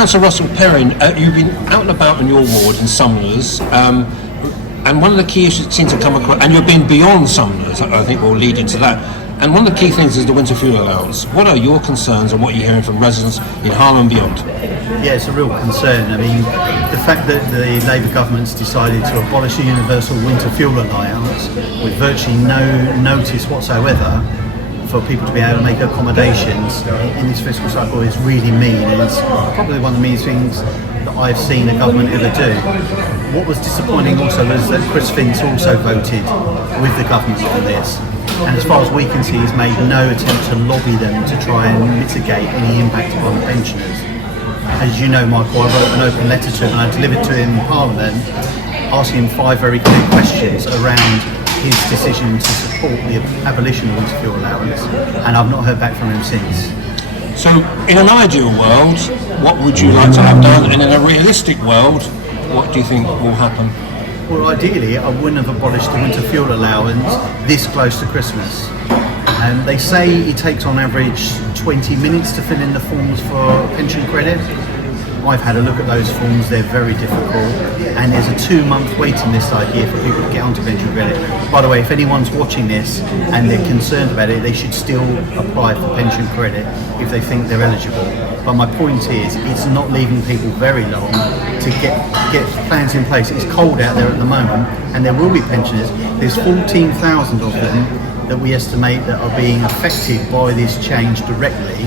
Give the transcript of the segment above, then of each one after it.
Councillor Russell Perrin, you've been out and about in your ward in Sumner's, and one of the key issues that seems to come across, and you've been beyond Sumner's, I think will lead into that, and one of the key things is the winter fuel allowance. What are your concerns and what you're hearing from residents in Harlow and beyond? Yeah, it's a real concern. I mean, the fact that the Labour government's decided to abolish the universal winter fuel allowance with virtually no notice whatsoever for people to be able to make accommodations in this fiscal cycle is really mean, and it's probably one of the meanest things that I've seen the government ever do. What was disappointing also was that Chris Finch also voted with the government on this, and as far as we can see, he's made no attempt to lobby them to try and mitigate any impact upon the pensioners. As you know, Michael, I wrote an open letter to him and I delivered to him in Parliament asking him 5 very clear questions around his decision to support the abolition of winter fuel allowance, and I've not heard back from him since. So, in an ideal world, what would you like to have done? And in a realistic world, what do you think will happen? Well, ideally, I wouldn't have abolished the winter fuel allowance this close to Christmas. And they say it takes on average 20 minutes to fill in the forms for pension credit. I've had a look at those forms, they're very difficult, and there's a 2-month waiting list idea for people to get onto pension credit. By the way, if anyone's watching this and they're concerned about it, they should still apply for pension credit if they think they're eligible. But my point is, it's not leaving people very long to get plans in place. It's cold out there at the moment, and there will be pensioners. There's 14,000 of them that we estimate that are being affected by this change directly,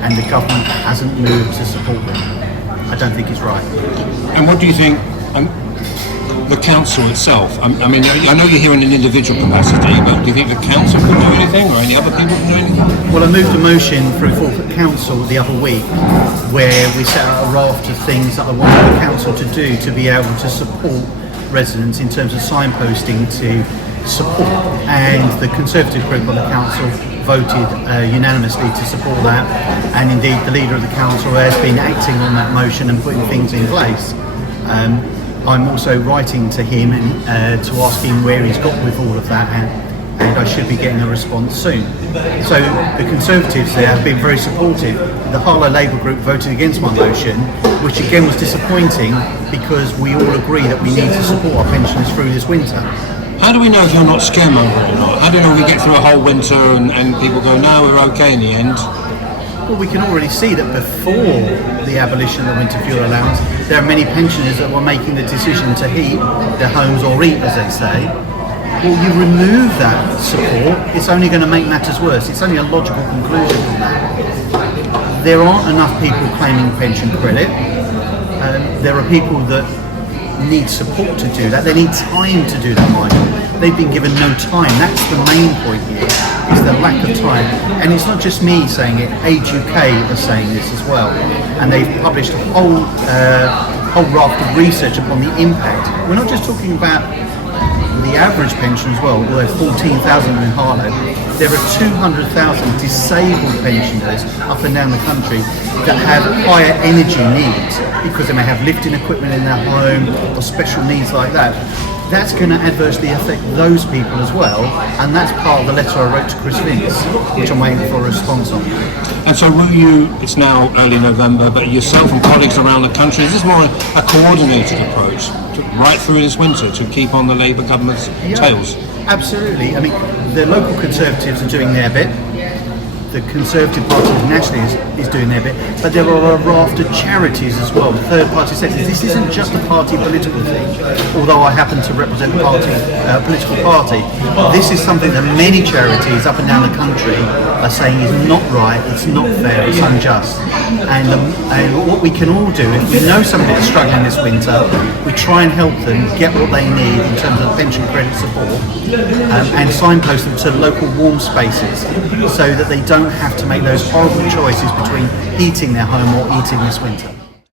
and the government hasn't moved to support them. I don't think it's right. And what do you think the council itself, I mean, I know you're here in an individual capacity, but do you think the council can do anything, or any other people can do anything? Well, I moved a motion through Forfeit Council the other week where we set out a raft of things that I wanted the council to do to be able to support residents in terms of signposting to support, and the Conservative group on the council voted unanimously to support that, and indeed the leader of the council has been acting on that motion and putting things in place. I'm also writing to him and to ask him where he's got with all of that, and I should be getting a response soon. So the Conservatives there have been very supportive. The Harlow Labour group voted against my motion, which again was disappointing because we all agree that we need to support our pensioners through this winter. How do we know if you're not scaremongering or not? How do we know we get through a whole winter and people go, no, we're okay in the end? Well, we can already see that before the abolition of the winter fuel allowance, there are many pensioners that were making the decision to heat their homes or eat, as they say. Well, you remove that support, it's only going to make matters worse. It's only a logical conclusion from that. There aren't enough people claiming pension credit. There are people that need support to do that. They need time to do that, Michael. They've been given no time. That's the main point here, is the lack of time. And it's not just me saying it, Age UK are saying this as well. And they've published a whole raft of research upon the impact. We're not just talking about the average pension as well, although 14,000 in Harlow. There are 200,000 disabled pensioners up and down the country that have higher energy needs because they may have lifting equipment in their home or special needs like that. That's going to adversely affect those people as well, and that's part of the letter I wrote to Chris Finch, which I'm waiting for a response on. And so will you, it's now early November, but yourself and colleagues around the country, is this more a coordinated approach right through this winter to keep on the Labour government's tails? Absolutely. I mean, the local Conservatives are doing their bit. The Conservative Party nationally is doing their bit, but there are a raft of charities as well, third-party sectors. This isn't just a party political thing, although I happen to represent a political party. This is something that many charities up and down the country are saying is not right, it's not fair, it's unjust. And what we can all do, if we know somebody that's struggling this winter, we try and help them get what they need in terms of pension credit support, and signpost them to local warm spaces so that they don't have to make those horrible choices between heating their home or eating this winter.